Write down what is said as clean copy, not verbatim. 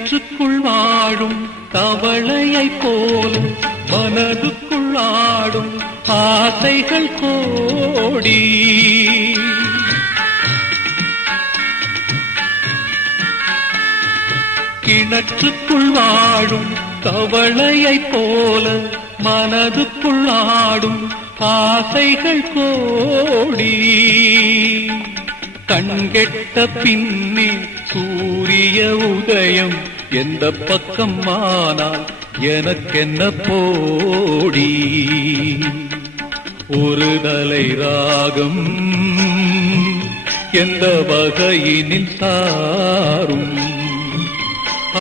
கிணற்றுக்குள் வாழும் தவளையை போல மனதுக்குள் ஆடும் ஆசைகள் கோடி. கிணற்றுக்குள் வாழும் தவளையை போல மனதுக்குள் ஆடும் ஆசைகள் கோடி. கண்கெட்ட பின்னே சூரிய உதயம் எந்த பக்கம் ஆனால் எனக்கென்ன போடி. ஒரு தலை ராகம் எந்த வகையினில் சாரும்